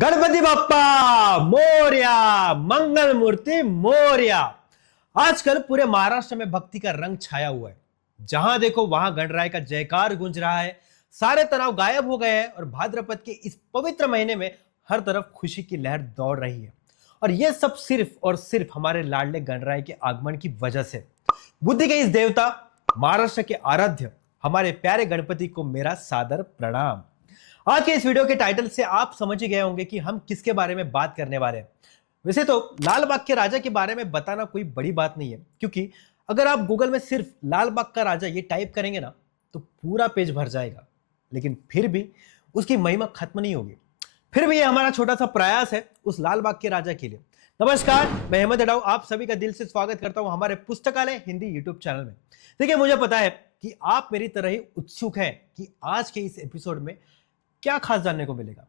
गणपति बप्पा मोरया, मंगल मूर्ति मोरया। आजकल पूरे महाराष्ट्र में भक्ति का रंग छाया हुआ है। जहां देखो वहां गणराय का जयकार गूंज रहा है। सारे तनाव गायब हो गए हैं और भाद्रपद के इस पवित्र महीने में हर तरफ खुशी की लहर दौड़ रही है। और यह सब सिर्फ और सिर्फ हमारे लाडले गणराय के आगमन की वजह से। बुद्धि के इस देवता, महाराष्ट्र के आराध्य, हमारे प्यारे गणपति को मेरा सादर प्रणाम। आज के इस वीडियो के टाइटल से आप समझ ही गए होंगे कि हम किसके बारे में बात करने वाले हैं। वैसे तो लाल बाग के राजा के बारे में बताना कोई बड़ी बात नहीं है, क्योंकि अगर आप गूगल में सिर्फ लाल बाग का राजा ये टाइप करेंगे ना तो पूरा पेज भर जाएगा। लेकिन फिर भी उसकी महिमा खत्म नहीं होगी। फिर भी ये हमारा छोटा सा प्रयास है उस लाल बाग के राजा के लिए। नमस्कार, मैं अहमद अडाऊ आप सभी का दिल से स्वागत करता हूं हमारे पुस्तकालय हिंदी यूट्यूब चैनल में। देखिए, मुझे पता है कि आप मेरी तरह ही उत्सुक हैं कि आज के इस एपिसोड में क्या खास जानने को मिलेगा।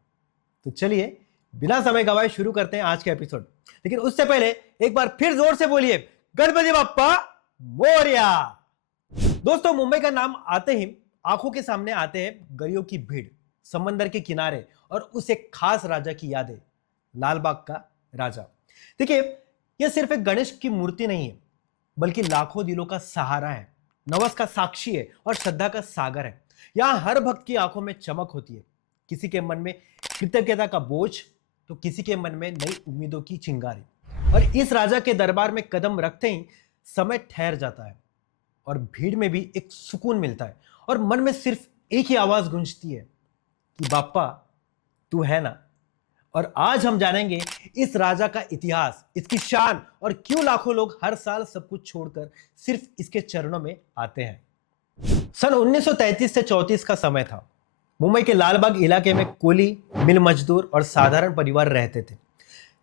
तो चलिए बिना समय गवाए शुरू करते हैं आज के एपिसोड। लेकिन उससे पहले एक बार फिर जोर से बोलिए, गणपति बप्पा मोरया। दोस्तों, मुंबई का नाम आते ही आंखों के सामने आते हैं गलियों की भीड़, समंदर के किनारे और उस एक खास राजा की यादें, लाल बाग का राजा। देखिए, यह सिर्फ एक गणेश की मूर्ति नहीं है, बल्कि लाखों दिलों का सहारा है, नवस का साक्षी है और श्रद्धा का सागर है। यहां हर भक्त की आंखों में चमक होती है, किसी के मन में कृतज्ञता का बोझ तो किसी के मन में नई उम्मीदों की चिंगारी। और इस राजा के दरबार में कदम रखते ही समय ठहर जाता है और भीड़ में भी एक सुकून मिलता है और मन में सिर्फ एक ही आवाज गूंजती है कि बाप्पा तू है ना। और आज हम जानेंगे इस राजा का इतिहास, इसकी शान और क्यों लाखों लोग हर साल सब कुछ छोड़कर सिर्फ इसके चरणों में आते हैं। सन 1933 से 34 का समय था। मुंबई के लालबाग इलाके में कोली, मिल मजदूर और साधारण परिवार रहते थे।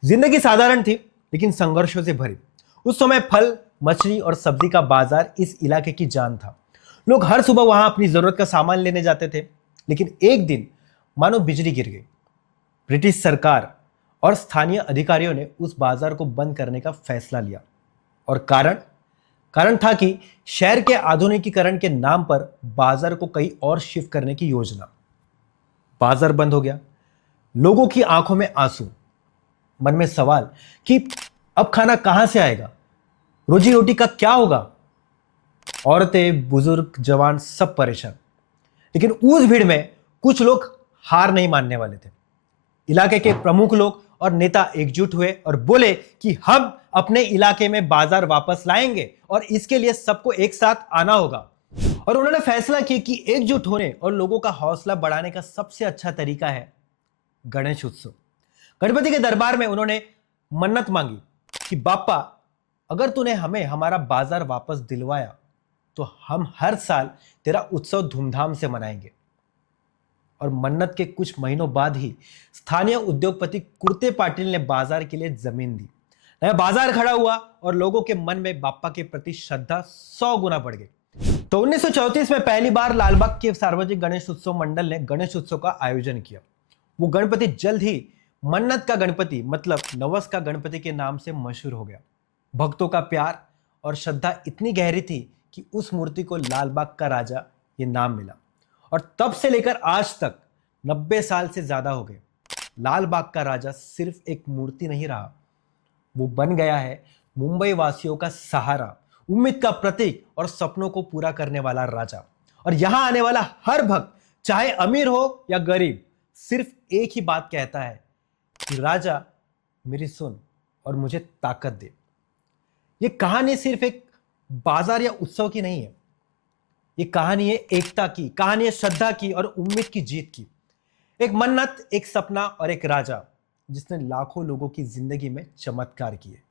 जिंदगी साधारण थी लेकिन संघर्षों से भरी। उस समय फल, मछली और सब्जी का बाजार इस इलाके की जान था। लोग हर सुबह वहां अपनी जरूरत का सामान लेने जाते थे। लेकिन एक दिन मानो बिजली गिर गई। ब्रिटिश सरकार और स्थानीय अधिकारियों ने उस बाजार को बंद करने का फैसला लिया। और कारण था कि शहर के आधुनिकीकरण के नाम पर बाजार को कहीं और शिफ्ट करने की योजना। बाजार बंद हो गया। लोगों की आंखों में आंसू, मन में सवाल कि अब खाना कहां से आएगा, रोजी रोटी का क्या होगा। औरतें, बुजुर्ग, जवान सब परेशान। लेकिन उस भीड़ में कुछ लोग हार नहीं मानने वाले थे। इलाके के प्रमुख लोग और नेता एकजुट हुए और बोले कि हम अपने इलाके में बाजार वापस लाएंगे और इसके लिए सबको एक साथ आना होगा। और उन्होंने फैसला किया कि एकजुट होने और लोगों का हौसला बढ़ाने का सबसे अच्छा तरीका है गणेश उत्सव। गणपति के दरबार में उन्होंने मन्नत मांगी कि बाप्पा, अगर तूने हमें हमारा बाजार वापस दिलवाया तो हम हर साल तेरा उत्सव धूमधाम से मनाएंगे। और मन्नत के कुछ महीनों बाद ही स्थानीय उद्योगपति कुर्ते पाटिल ने बाजार के लिए जमीन दी। नया बाजार खड़ा हुआ और लोगों के मन में बाप्पा के प्रति श्रद्धा 100 गुना बढ़ गई। तो 1934 में पहली बार लालबाग के सार्वजनिक गणेश उत्सव मंडल ने गणेश उत्सव का आयोजन किया। वो गणपति जल्द ही मन्नत का गणपति मतलब नवस का गणपति के नाम से मशहूर हो गया। भक्तों का प्यार और श्रद्धा इतनी गहरी थी कि उस मूर्ति को लालबाग का राजा ये नाम मिला। और तब से लेकर आज तक 90 साल से ज्यादा हो गए। लालबाग का राजा सिर्फ एक मूर्ति नहीं रहा, वो बन गया है मुंबई वासियों का सहारा, उम्मीद का प्रतीक और सपनों को पूरा करने वाला राजा। और यहां आने वाला हर भक्त, चाहे अमीर हो या गरीब, सिर्फ एक ही बात कहता है कि राजा मेरी सुन और मुझे ताकत दे। ये कहानी सिर्फ एक बाजार या उत्सव की नहीं है, ये कहानी है एकता की, कहानी है श्रद्धा की और उम्मीद की जीत की। एक मन्नत, एक सपना और एक राजा जिसने लाखों लोगों की जिंदगी में चमत्कार किए।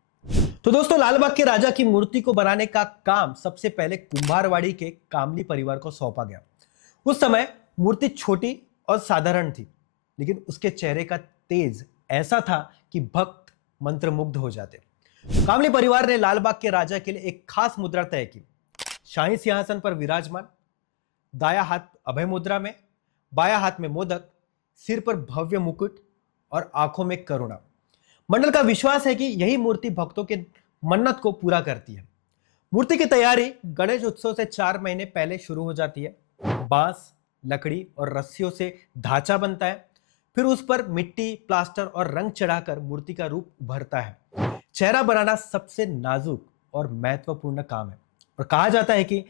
तो दोस्तों, लालबाग के राजा की मूर्ति को बनाने का काम सबसे पहले कुंभारवाड़ी के कामली परिवार को सौंपा गया। उस समय मूर्ति छोटी और साधारण थी, लेकिन उसके चेहरे का तेज ऐसा था कि भक्त मंत्रमुग्ध हो जाते। कामली परिवार ने लालबाग के राजा के लिए एक खास मुद्रा तय की। शाही सिंहासन पर विराजमान, दाया हाथ अभय मुद्रा में, बाया हाथ में मोदक, सिर पर भव्य मुकुट और आंखों में करुणा। मंडल का विश्वास है कि यही मूर्ति भक्तों के मन्नत को पूरा करती है। मूर्ति की तैयारी गणेश उत्सव से 4 महीने पहले शुरू हो जाती है। बांस, लकड़ी और रस्सियों से ढांचा बनता है, फिर उस पर मिट्टी, प्लास्टर और रंग चढ़ाकर मूर्ति का रूप उभरता है। चेहरा बनाना सबसे नाजुक और महत्वपूर्ण काम है और कहा जाता है कि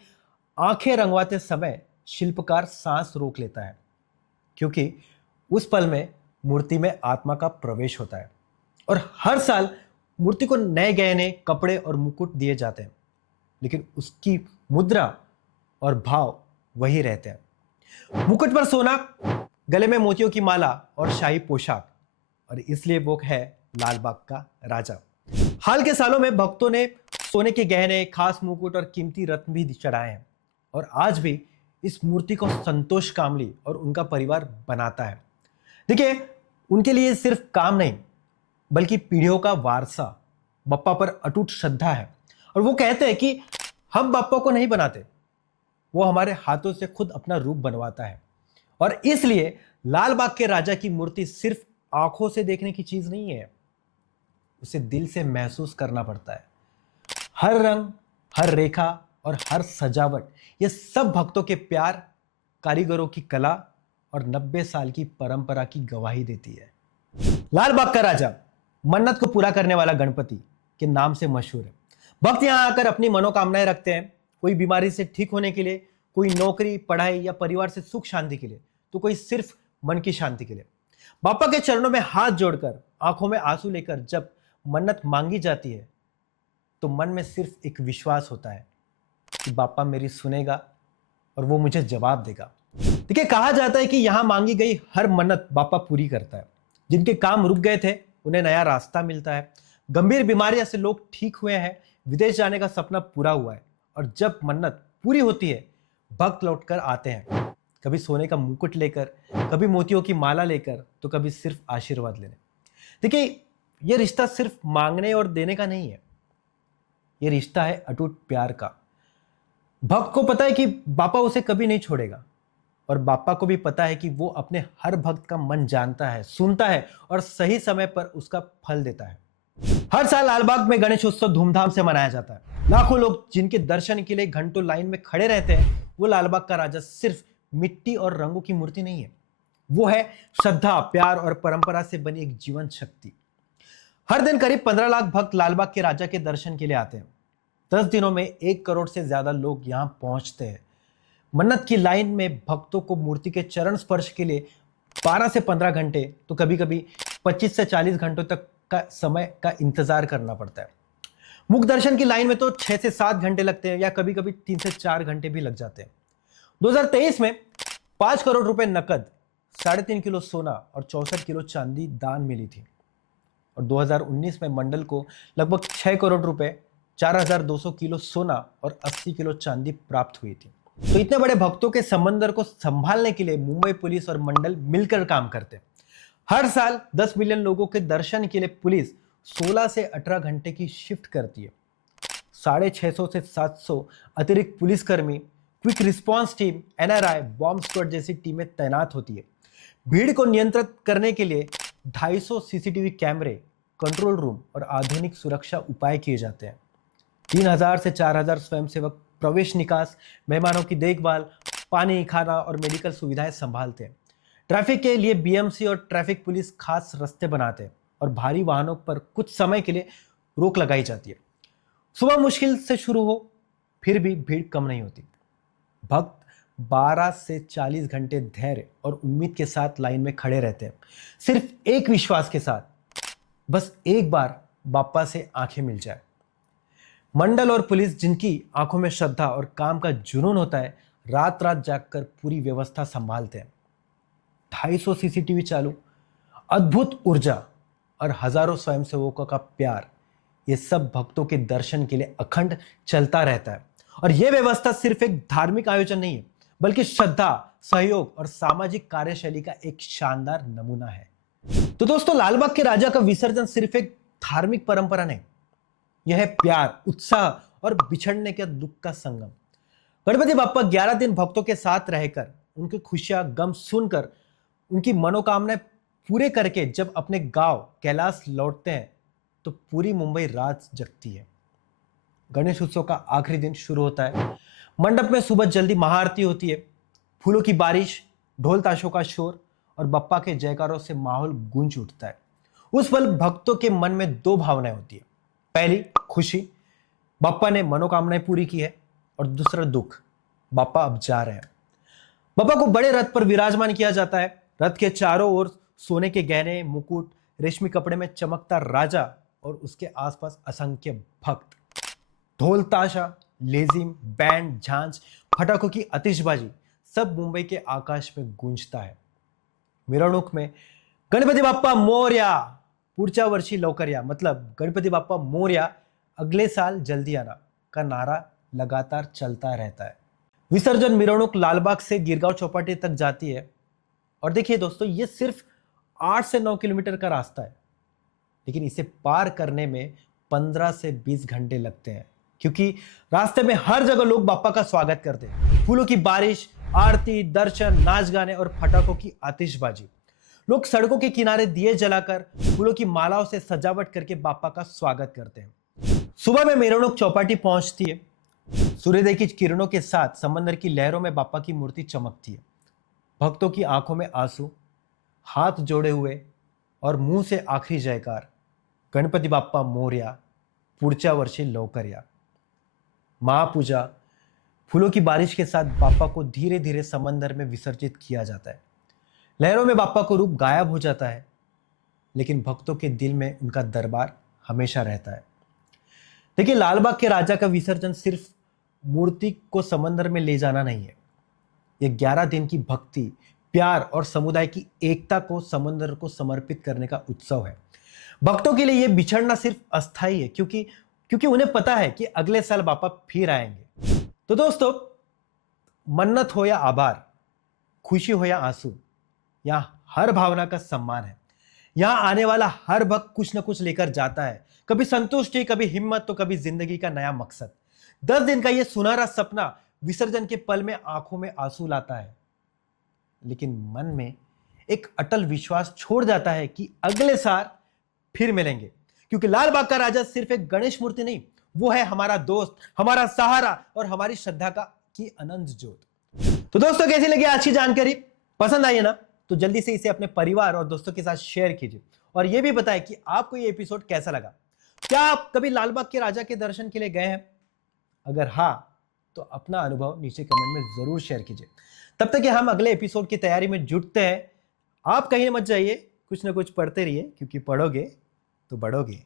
आंखें रंगवाते समय शिल्पकार सांस रोक लेता है, क्योंकि उस पल में मूर्ति में आत्मा का प्रवेश होता है। और हर साल मूर्ति को नए गहने, कपड़े और मुकुट दिए जाते हैं, लेकिन उसकी मुद्रा और भाव वही रहते हैं। मुकुट पर सोना, गले में मोतियों की माला और शाही पोशाक, और इसलिए वो है लाल बाग का राजा। हाल के सालों में भक्तों ने सोने के गहने, खास मुकुट और कीमती रत्न भी चढ़ाए हैं और आज भी इस मूर्ति को संतोष कामली और उनका परिवार बनाता है। देखिए, उनके लिए सिर्फ काम नहीं बल्कि पीढ़ियों का वारसा, बप्पा पर अटूट श्रद्धा है। और वो कहते हैं कि हम बप्पा को नहीं बनाते, वो हमारे हाथों से खुद अपना रूप बनवाता है। और इसलिए लाल बाग के राजा की मूर्ति सिर्फ आंखों से देखने की चीज नहीं है, उसे दिल से महसूस करना पड़ता है। हर रंग, हर रेखा और हर सजावट, ये सब भक्तों के प्यार, कारीगरों की कला और 90 साल की परंपरा की गवाही देती है। लाल बाग का राजा मन्नत को पूरा करने वाला गणपति के नाम से मशहूर है। भक्त यहाँ आकर अपनी मनोकामनाएं रखते हैं, कोई बीमारी से ठीक होने के लिए, कोई नौकरी, पढ़ाई या परिवार से सुख शांति के लिए, तो कोई सिर्फ मन की शांति के लिए। बापा के चरणों में हाथ जोड़कर, आंखों में आंसू लेकर जब मन्नत मांगी जाती है तो मन में सिर्फ एक विश्वास होता है कि बापा मेरी सुनेगा और वो मुझे जवाब देगा। देखिए, कहा जाता है कि यहाँ मांगी गई हर मन्नत बापा पूरी करता है। जिनके काम रुक गए थे उन्हें नया रास्ता मिलता है, गंभीर बीमारियों से लोग ठीक हुए हैं, विदेश जाने का सपना पूरा हुआ है। और जब मन्नत पूरी होती है, भक्त लौटकर आते हैं, कभी सोने का मुकुट लेकर, कभी मोतियों की माला लेकर, तो कभी सिर्फ आशीर्वाद लेने। देखिए, यह रिश्ता सिर्फ मांगने और देने का नहीं है, यह रिश्ता है अटूट प्यार का। भक्त को पता है कि बापा उसे कभी नहीं छोड़ेगा और बापा को भी पता है कि वो अपने हर भक्त का मन जानता है, सुनता है और सही समय पर उसका फल देता है। हर साल लालबाग में गणेश उत्सव धूमधाम से मनाया जाता है। लाखों लोग जिनके दर्शन के लिए घंटों लाइन में खड़े रहते हैं, वो लालबाग का राजा सिर्फ मिट्टी और रंगों की मूर्ति नहीं है, वो है श्रद्धा, प्यार और परंपरा से बनी एक जीवन शक्ति। हर दिन करीब 15 लाख भक्त लालबाग के राजा के दर्शन के लिए आते हैं। 10 दिनों में 1 करोड़ से ज्यादा लोग यहाँ पहुंचते हैं। मन्नत की लाइन में भक्तों को मूर्ति के चरण स्पर्श के लिए 12 से 15 घंटे, तो कभी कभी 25 से 40 घंटों तक का समय का इंतजार करना पड़ता है। मुख दर्शन की लाइन में तो 6 से 7 घंटे लगते हैं या कभी कभी 3 से 4 घंटे भी लग जाते हैं। 2023 में 5 करोड़ रुपए नकद, 3.5 किलो सोना और 64 किलो चांदी दान मिली थी। और 2019 में मंडल को लगभग 6 करोड़ रुपए, 4200 किलो सोना और 80 किलो चांदी प्राप्त हुई थी। तो इतने बड़े भक्तों के समंदर को संभालने के लिए मुंबई पुलिस और मंडल मिलकर काम करते हैं। हर साल 10 मिलियन लोगों के दर्शन के लिए पुलिस 16 से 18 घंटे की शिफ्ट करती है। 650 से 700 अतिरिक्त पुलिसकर्मी, quick response team, NRI, bomb squad जैसी टीमें तैनात होती है। भीड़ को नियंत्रित करने के लिए 250 सीसीटीवी कैमरे, कंट्रोल रूम और आधुनिक सुरक्षा उपाय किए जाते हैं। 3000 से 4000 स्वयंसेवक प्रवेश निकास, मेहमानों की देखभाल, पानी, खाना और मेडिकल सुविधाएं संभालते हैं। ट्रैफिक के लिए बीएमसी और ट्रैफिक पुलिस खास रास्ते बनाते हैं और भारी वाहनों पर कुछ समय के लिए रोक लगाई जाती है। सुबह मुश्किल से शुरू हो, फिर भी भीड़ कम नहीं होती। भक्त 12 से 40 घंटे धैर्य और उम्मीद के साथ लाइन में खड़े रहते हैं, सिर्फ एक विश्वास के साथ, बस एक बार बापा से आंखें मिल जाए। मंडल और पुलिस, जिनकी आंखों में श्रद्धा और काम का जुनून होता है, रात रात जागकर पूरी व्यवस्था संभालते हैं। 250 सीसीटीवी चालू, अद्भुत ऊर्जा और हजारों स्वयंसेवकों का प्यार, ये सब भक्तों के दर्शन के लिए अखंड चलता रहता है। और यह व्यवस्था सिर्फ एक धार्मिक आयोजन नहीं है, बल्कि श्रद्धा, सहयोग और सामाजिक कार्यशैली का एक शानदार नमूना है। तो दोस्तों, लालबाग के राजा का विसर्जन सिर्फ एक धार्मिक परंपरा नहीं, यह है प्यार, उत्साह और बिछड़ने के दुख का संगम। गणपति बाप्पा 11 दिन भक्तों के साथ रहकर, उनकी खुशियां, गम सुनकर, उनकी मनोकामनाएं पूरे करके जब अपने गांव कैलाश लौटते हैं तो पूरी मुंबई रात जगती है। गणेश उत्सव का आखिरी दिन शुरू होता है। मंडप में सुबह जल्दी महाआरती होती है। फूलों की बारिश, ढोल ताशों का शोर और बप्पा के जयकारों से माहौल गूंज उठता है। उस पल भक्तों के मन में दो भावनाएं होती है। पहली, खुशी, बप्पा ने मनोकामनाएं पूरी की है। और दूसरा, दुख, बप्पा अब जा रहे हैं। बप्पा को बड़े रथ पर विराजमान किया जाता है। रथ के चारों ओर सोने के गहने, मुकुट, रेशमी कपड़े में चमकता राजा और उसके आसपास असंख्य भक्त। ढोल, ताशा, लेजिम, बैंड, झांझ, पटाखों की आतिशबाजी सब मुंबई के आकाश में गूंजता है। मिरवणूक में गणपति बाप्पा मोरया, पुढच्या वर्षी लवकर या, मतलब गणपति बाप्पा मोरया, अगले साल जल्दी आना का नारा लगातार चलता रहता है। विसर्जन मिरवणूक लालबाग से गिरगांव चौपाटी तक जाती है। और देखिए दोस्तों, ये सिर्फ 8 से 9 किलोमीटर का रास्ता है, लेकिन इसे पार करने में 15 से 20 घंटे लगते हैं, क्योंकि रास्ते में हर जगह लोग बाप्पा का स्वागत करते हैं। फूलों की बारिश, आरती, दर्शन, नाच गाने और पटाखों की आतिशबाजी। लोग सड़कों के किनारे दिए जलाकर, फूलों की मालाओं से सजावट करके बाप्पा का स्वागत करते हैं। सुबह में मिरवणूक चौपाटी पहुंचती है। सूर्योदय की किरणों के साथ समंदर की लहरों में बाप्पा की मूर्ति चमकती है। भक्तों की आंखों में आंसू, हाथ जोड़े हुए और मुंह से आखिरी जयकार, गणपति बाप्पा मोरया, पुढच्या वर्षी लवकर या। महापूजा, फूलों की बारिश के साथ बाप्पा को धीरे धीरे समंदर में विसर्जित किया जाता है। लहरों में बाप्पा को रूप गायब हो जाता है, लेकिन भक्तों के दिल में उनका दरबार हमेशा रहता है। देखिए, लालबाग के राजा का विसर्जन सिर्फ मूर्ति को समंदर में ले जाना नहीं है। यह 11 दिन की भक्ति, प्यार और समुदाय की एकता को समंदर को समर्पित करने का उत्सव है। भक्तों के लिए यह बिछड़ना सिर्फ अस्थायी है, क्योंकि उन्हें पता है कि अगले साल बाप्पा फिर आएंगे। तो दोस्तों, मन्नत हो या आभार, खुशी हो या आंसू, यहां हर भावना का सम्मान है। यहां आने वाला हर भक्त कुछ न कुछ लेकर जाता है, कभी संतुष्टि, कभी हिम्मत, तो कभी जिंदगी का नया मकसद। 10 दिन का यह सुनहरा सपना विसर्जन के पल में आंखों में आंसू लाता है, लेकिन मन में एक अटल विश्वास छोड़ जाता है कि अगले साल फिर मिलेंगे। क्योंकि लाल बाग का राजा सिर्फ एक गणेश मूर्ति नहीं, वो है हमारा दोस्त, हमारा सहारा और हमारी श्रद्धा की अनंत ज्योत। तो दोस्तों, कैसी लगी आज की जानकारी? पसंद आई है ना? तो जल्दी से इसे अपने परिवार और दोस्तों के साथ शेयर कीजिए और यह भी बताएं कि आपको यह एपिसोड कैसा लगा। क्या आप कभी लालबाग के राजा के दर्शन के लिए गए हैं? अगर हाँ, तो अपना अनुभव नीचे कमेंट में जरूर शेयर कीजिए। तब तक कि हम अगले एपिसोड की तैयारी में जुटते हैं। आप कहीं मत जाइए, कुछ ना कुछ पढ़ते रहिए, क्योंकि पढ़ोगे तो बढ़ोगे।